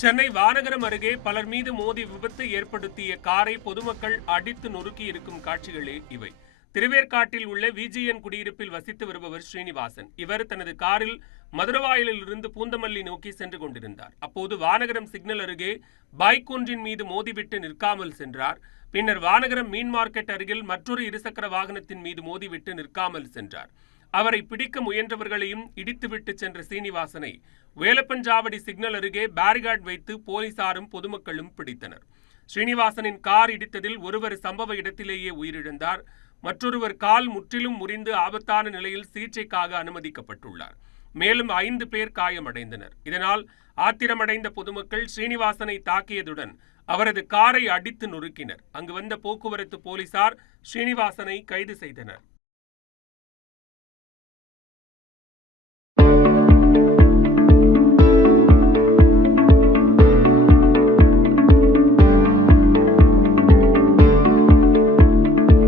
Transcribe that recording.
சென்னை வானகரம் அருகே பலர் மீது மோதி விபத்து ஏற்படுத்திய காரை பொதுமக்கள் அடித்து நொறுக்கி இருக்கும் காட்சிகளே இவை. திருவேற்காட்டில் உள்ள விஜிஎன் குடியிருப்பில் வசித்து வருபவர் ஸ்ரீனிவாசன். இவர் தனது காரில் மதுரவாயலில் இருந்து பூந்தமல்லி நோக்கி சென்று கொண்டிருந்தார். அப்போது வானகரம் சிக்னல் அருகே பைக் ஒன்றின் மீது மோதிவிட்டு நிற்காமல் சென்றார். பின்னர் வானகரம் மீன் மார்க்கெட் அருகில் மற்றொரு இருசக்கர வாகனத்தின் மீது மோதிவிட்டு நிற்காமல் சென்றார். அவரை பிடிக்க முயன்றவர்களையும் இடித்துவிட்டு சென்ற சீனிவாசனை வேலப்பஞ்சாவடி சிக்னல் அருகே பேரிகார்டு வைத்து போலீசாரும் பொதுமக்களும் பிடித்தனர். ஸ்ரீனிவாசனின் கார் இடித்ததில் ஒருவர் சம்பவ இடத்திலேயே உயிரிழந்தார். மற்றொருவர் கால் முற்றிலும் முறிந்து ஆபத்தான நிலையில் சிகிச்சைக்காக அனுமதிக்கப்பட்டுள்ளார். மேலும் 5 பேர் காயமடைந்தனர். இதனால் ஆத்திரமடைந்த பொதுமக்கள் ஸ்ரீனிவாசனை தாக்கியதுடன் அவரது காரை அடித்து நொறுக்கினர். அங்கு வந்த போக்குவரத்து போலீசார் ஸ்ரீனிவாசனை கைது செய்தனர்.